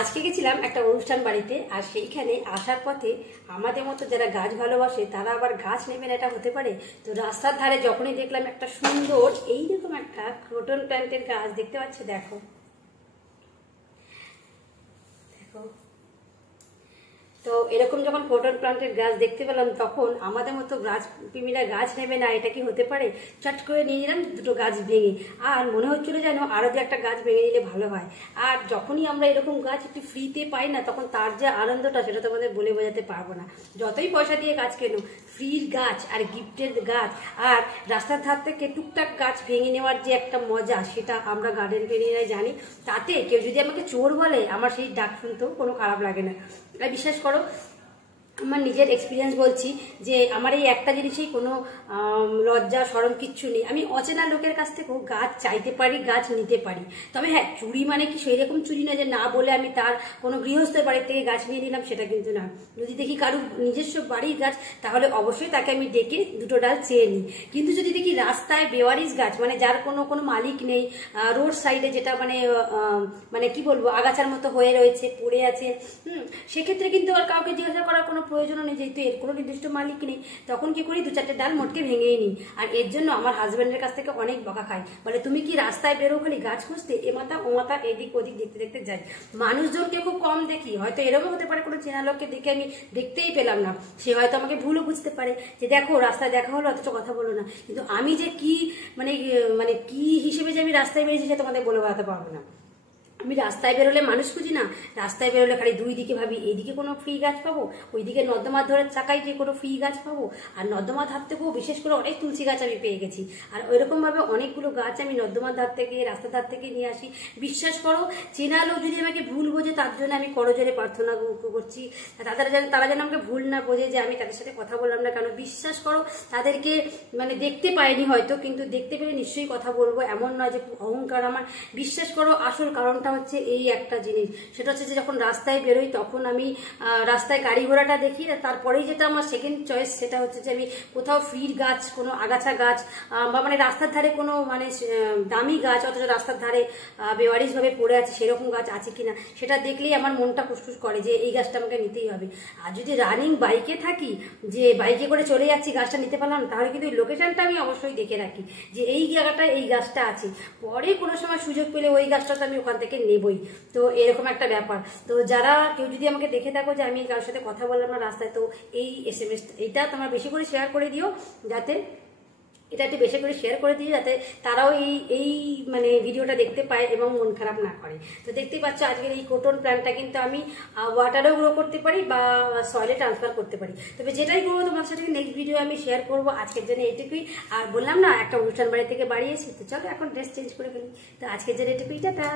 আজকে গেছিলাম একটা অনুষ্ঠান বাড়িতে, আর সেইখানে আসার পথে আমাদের মতো যারা গাছ ভালোবাসে তারা আবার গাছ নেবেন, এটা হতে পারে? তো রাস্তার ধারে যখনই দেখলাম একটা সুন্দর এইরকম একটা ক্রোটন প্ল্যান্টের গাছ, দেখতে পাচ্ছ? দেখো দেখো, তো এরকম যখন ক্রোটন প্লান্টের গাছ দেখতে পেলাম তখন আমাদের মতো গাছ প্রেমীরা গাছ নেবে না, এটা কি হতে পারে? চট করে নিয়ে নিলাম দুটো গাছ ভেঙে, আর মনে হচ্ছিল যেন আরও যে একটা গাছ ভেঙে নিলে ভালো হয়। আর যখনই আমরা এরকম গাছ একটু ফ্রিতে পাই না, তখন তার যে আনন্দটা সেটা তোমাদের বলে বোঝাতে পারবো না। যতই পয়সা দিয়ে গাছ কেনো, ফ্রির গাছ আর গিফটের গাছ আর রাস্তার ধার থেকে টুকটাক গাছ ভেঙে নেওয়ার যে একটা মজা, সেটা আমরা গার্ডেন প্রেমীরাই জানি। তাতে কেউ যদি আমাকে চোর বলে, আমার সেই ডাক শুনতেও কোনো খারাপ লাগে না। বিশ্বাস করো, আমার নিজের এক্সপিরিয়েন্স বলছি যে আমার এই একটা জিনিসেই কোনো লজ্জা শরম কিচ্ছু নেই। আমি অচেনা লোকের কাছ থেকেও গাছ চাইতে পারি, গাছ নিতে পারি। তবে হ্যাঁ, চুরি মানে কি সেই রকম চুরি না যে না বলে আমি তার কোনো গৃহস্থের বাড়ির থেকে গাছ নিয়ে নিলাম, সেটা কিন্তু না। যদি দেখি কারুর নিজস্ব বাড়ির গাছ, তাহলে অবশ্যই তাকে আমি ডেকে দুটো ডাল চেয়ে নিই। কিন্তু যদি দেখি রাস্তায় বেওয়ারিশ গাছ, মানে যার কোনো মালিক নেই, রোড সাইডে যেটা মানে কি বলবো, আগাছার মতো হয়ে রয়েছে, পড়ে আছে, সেক্ষেত্রে কিন্তু আর কাউকে জিজ্ঞাসা করার কোনো প্রয়োজনও নেই, যেহেতু এর কোনো নির্দিষ্ট মালিক নেই। তখন কি করি, দু চারটে ডাল মোটকে ভেঙেই নিই। আর এর জন্য আমার হাজব্যান্ডের কাছ থেকে অনেক বকা খাই, বলে তুমি কি রাস্তায় বেরো খালি গাছ খুঁজতে, এ মাথা ও মাথা, এদিক ওদিক দেখতে দেখতে যাই। মানুষজনকে খুব কম দেখি, হয়তো এরকম হতে পারে কোনো চেনা লোককে দেখে আমি দেখতেই পেলাম না, সে হয়তো আমাকে ভুলও বুঝতে পারে যে দেখো রাস্তায় দেখা হলো অথচ কথা বলো না। কিন্তু আমি যে কি মানে কি হিসেবে যে আমি রাস্তায় বেরিয়েছি সে তোমাদের বলে বোঝাতে পারবো না। আমি রাস্তায় বেরোলে মানুষ খুঁজি না, রাস্তায় বেরোলে খালি দুই দিকে ভাবি, এইদিকে কোনো ফ্রি গাছ পাবো, ওইদিকে নর্দমার ধরে চাকায় যে কোনো ফ্রি গাছ পাবো। আর নর্দমার ধার থেকেও বিশেষ করে অনেক তুলসী গাছ আমি পেয়ে গেছি। আর ওইরকমভাবে অনেকগুলো গাছ আমি নর্দমার ধার থেকে, রাস্তার ধার থেকে নিয়ে আসি। বিশ্বাস করো, চেনা লোক যদি আমাকে ভুল বোঝে, তার জন্য আমি করজোরে প্রার্থনা করছি তারা যেন আমাকে ভুল না বোঝে যে আমি তাদের সাথে কথা বললাম না কেন। বিশ্বাস করো, তাদেরকে দেখতে পাইনি হয়তো, কিন্তু দেখতে পেলে নিশ্চয়ই কথা বলবো, এমন নয় যে অহংকার আমার। বিশ্বাস করো, আসল কারণটা হচ্ছে এই একটা জিনিস, সেটা হচ্ছে যে যখন রাস্তায় বেরোই তখন আমি রাস্তায় গাড়ি ঘোড়াটা দেখি, তারপরেই যেটা আমার সেকেন্ড চয়েস সেটা হচ্ছে যে আমি কোথাও ফ্রির গাছ, কোনো আগাছা গাছ বা রাস্তার ধারে কোনো দামি গাছ, অথচ রাস্তার ধারে বেওয়ারিশ ভাবে পড়ে আছে সেরকম গাছ আছে কিনা, সেটা দেখলেই আমার মনটা ফুসফুস করে যে এই গাছটা আমাকে নিতেই হবে। আর যদি রানিং বাইকে থাকি, যে বাইকে করে চলে যাচ্ছি, গাছটা নিতে পারলাম, তাহলে কিন্তু লোকেশনটা আমি অবশ্যই দেখে রাখি যে এই জায়গাটায় এই গাছটা আছে, পরে কোনো সময় সুযোগ পেলে ওই গাছটা তো আমি ওখান থেকে নেবই। তো এরকম একটা ব্যাপার। তো যারা কেউ যদি আমাকে দেখে থাকো যে আমি কারোর সাথে কথা বললাম না রাস্তায়, তো এই SMS এইটা তোমরা বেশি করে শেয়ার করে দিও, যাতে এটা একটু বেশি করে শেয়ার করে দিও, যাতে তারাও এই ভিডিওটা দেখতে পায় এবং মন খারাপ না করে। তো দেখতেই পাচ্ছ আজকের এই ক্রোটন প্ল্যান্টটা কিন্তু আমি ওয়াটারেও গ্রো করতে পারি বা সয়েলে ট্রান্সফার করতে পারি। তবে যেটাই করবো তোমার সাথে নেক্সট ভিডিও আমি শেয়ার করবো। আজকের জন্য এইটুকুই। আর বললাম না, একটা অনুষ্ঠান বাড়ি থেকে বাড়ি এসেছি, তো চলো এখন ড্রেস চেঞ্জ করে ফেলি। তো আজকের জন্য এইটুকুই, টাটা।